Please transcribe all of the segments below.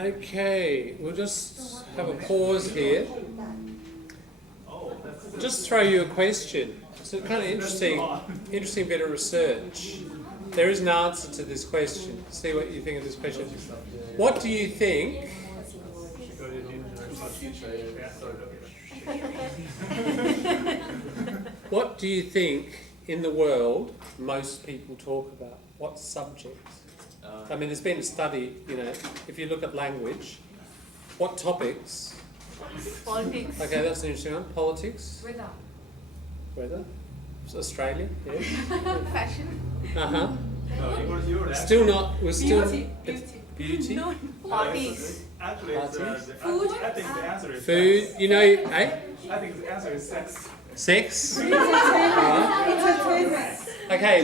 Okay, we'll just have a pause here. Just throw you a question. It's a kind of interesting bit of research. There is an answer to this question. See what you think of this question. What do you think? What do you think in the world most people talk about? What subjects? I mean, there's been a study, if you look at language, what topics? Politics. Okay, that's an interesting one. Politics. Weather. Weather. Australia, yeah. Fashion. Uh-huh. Still not, we're still... Beauty. No. Hobbies. Actually, Food. I think the answer is Food, sex. eh? I think the answer is sex. Sex? Entertainment. Okay,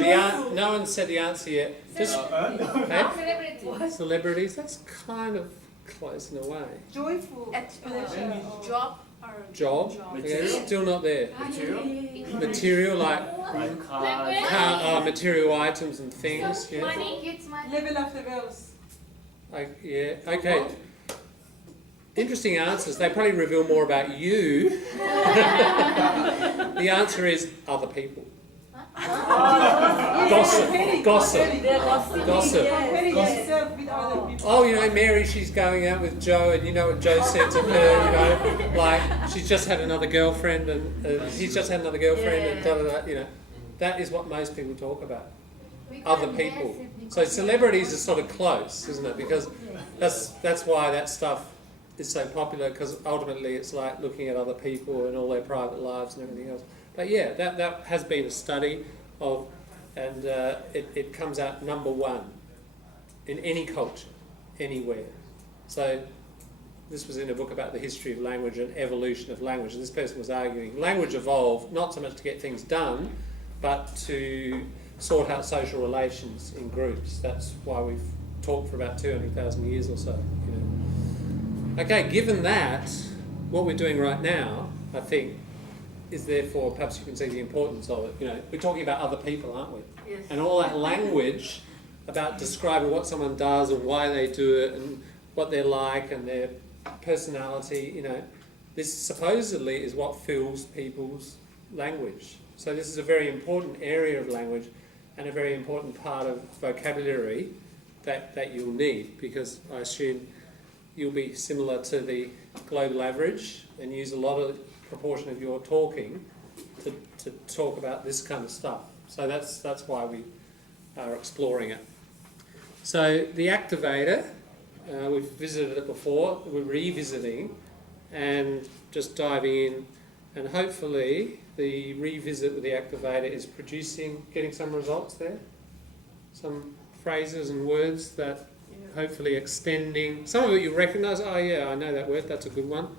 no one said the answer yet. Just celebrities. That's kind of close in a way. Joyful. Pleasure. Job. Or Job. Okay, still not there. Material, like material items and things. Yeah. Level of levels. Yeah. Okay. Interesting answers. They probably reveal more about you. The answer is other people. Gossip. Comparing yourself with other people. Oh, Mary, she's going out with Joe, and you know what Joe said to her, like she's just had another girlfriend, and he's just had another girlfriend, and da-da-da, That is what most people talk about. Other people. So celebrities are sort of close, isn't it? Because that's why that stuff is so popular, because ultimately it's like looking at other people and all their private lives and everything else. But yeah, that has been a study of, and it comes out number one in any culture, anywhere. So this was in a book about the history of language and evolution of language, and this person was arguing language evolved not so much to get things done, but to sort out social relations in groups. That's why we've talked for about 200,000 years or so. Okay, given that, what we're doing right now, I think, is therefore, perhaps you can see the importance of it. We're talking about other people, aren't we? Yes. And all that language about describing what someone does and why they do it and what they're like and their personality, this supposedly is what fills people's language. So this is a very important area of language and a very important part of vocabulary that you'll need, because I assume you'll be similar to the global average and use a lot of proportion of your talking to talk about this kind of stuff. So that's why we are exploring it. So the activator, we've visited it before, we're revisiting and just diving in, and hopefully the revisit with the activator is getting some results there, some phrases and words that hopefully extending. Some of it you recognise, oh yeah, I know that word, that's a good one,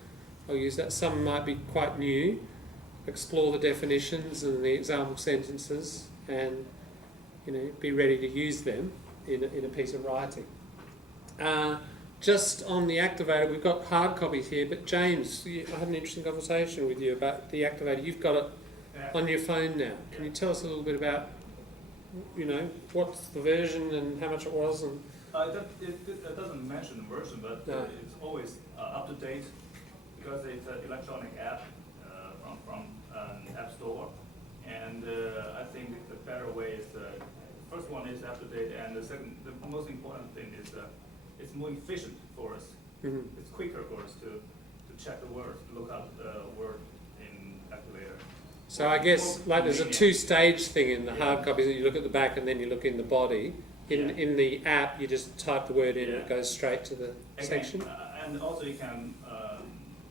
I'll use that. Some might be quite new. Explore the definitions and the example sentences and be ready to use them in a piece of writing. Just on the activator, we've got hard copies here, but James, I had an interesting conversation with you about the activator. You've got it on your phone now. Can you tell us a little bit about, what's the version and how much it was? And it doesn't mention the version, but it's always up to date, because it's an electronic app from an app store. And I think the better way is, first one is up to date, and the most important thing is it's more efficient for us. Mm-hmm. It's quicker for us to check the words, look up the word in activator. So I guess there's a two-stage thing in the hard copies. You look at the back and then you look in the body. In the app, you just type the word in and it goes straight to the section. And also you can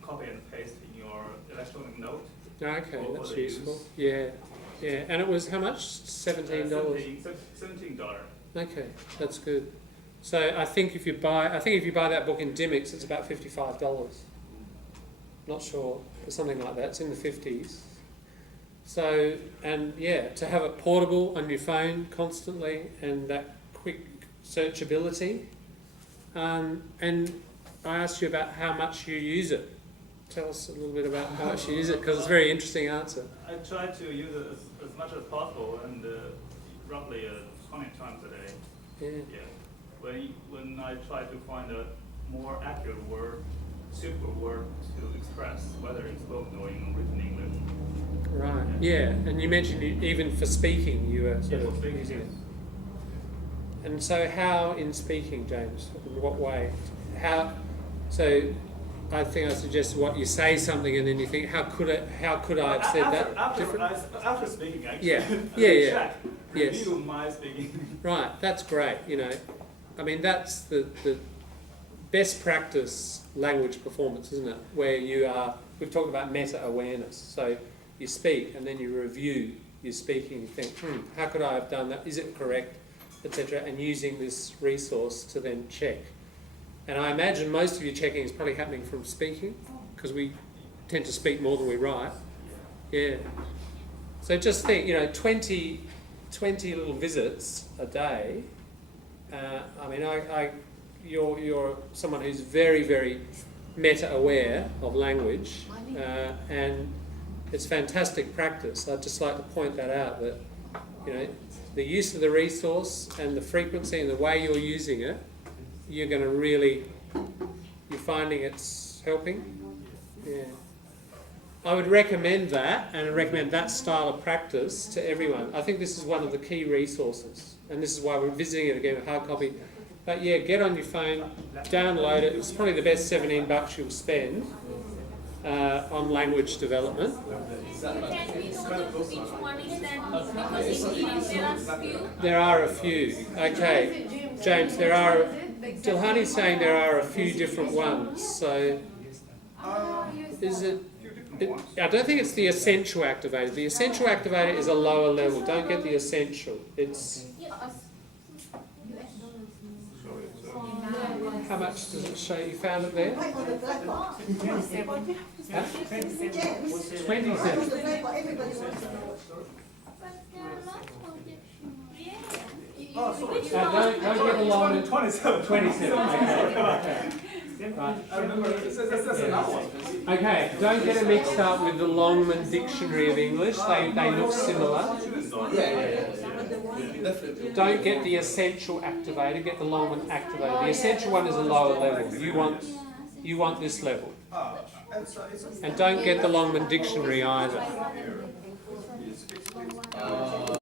copy and paste in your electronic note. Okay, that's useful. Yeah. And it was how much? $17. $17. Okay, that's good. So I think if you buy that book in Dimmicks, it's about $55. Not sure, but something like that. It's in the 50s. So, and yeah, to have it portable on your phone constantly and that quick searchability. And I asked you about how much you use it. Tell us a little bit about how much you use it, because it's a very interesting answer. I try to use it as much as possible, and roughly 20 times a day. Yeah. When I try to find more accurate word, suitable word to express, whether in spoken or in written English. Right. Yeah. And you mentioned even for speaking, you were sort Yeah, of for speaking, using it. yes. And so, how in speaking, James? In what way? How? So, I think I suggested what you say something, and then you think, how could I have said that different? After speaking, actually, Yeah. I Yeah. will Yeah. check, Yes. review my speaking. Right. That's great. You know, I mean, that's the best practice language performance, isn't it? Where we've talked about meta-awareness. So you speak and then you review your speaking, you think, how could I have done that? Is it correct? Etc. And using this resource to then check. And I imagine most of your checking is probably happening from speaking, because we tend to speak more than we write. Yeah. So just think, 20 little visits a day. I mean, you're someone who's very, very meta-aware of language, and it's fantastic practice. I'd just like to point that out, that the use of the resource and the frequency and the way you're using it, you're finding it's helping. Yeah. I would recommend that, and I recommend that style of practice to everyone. I think this is one of the key resources, and this is why we're visiting it again with hard copy. But yeah, get on your phone, download it. It's probably the best $17 you'll spend on language development. Can we know which one is that? Because in English There are a few. Okay, James, Dilhani's saying there are a few different ones. So, is it? I don't think it's the essential activator. The essential activator is a lower level. Don't get the essential. It's how much does it show? You found it there? 27. Don't get along with 27. 27. Okay. Right. I remember, that's another one. Okay, don't get it mixed up with the Longman Dictionary of English. They look similar. Don't get the essential activator, get the Longman activator. The essential one is a lower level. You want this level. And don't get the Longman Dictionary either.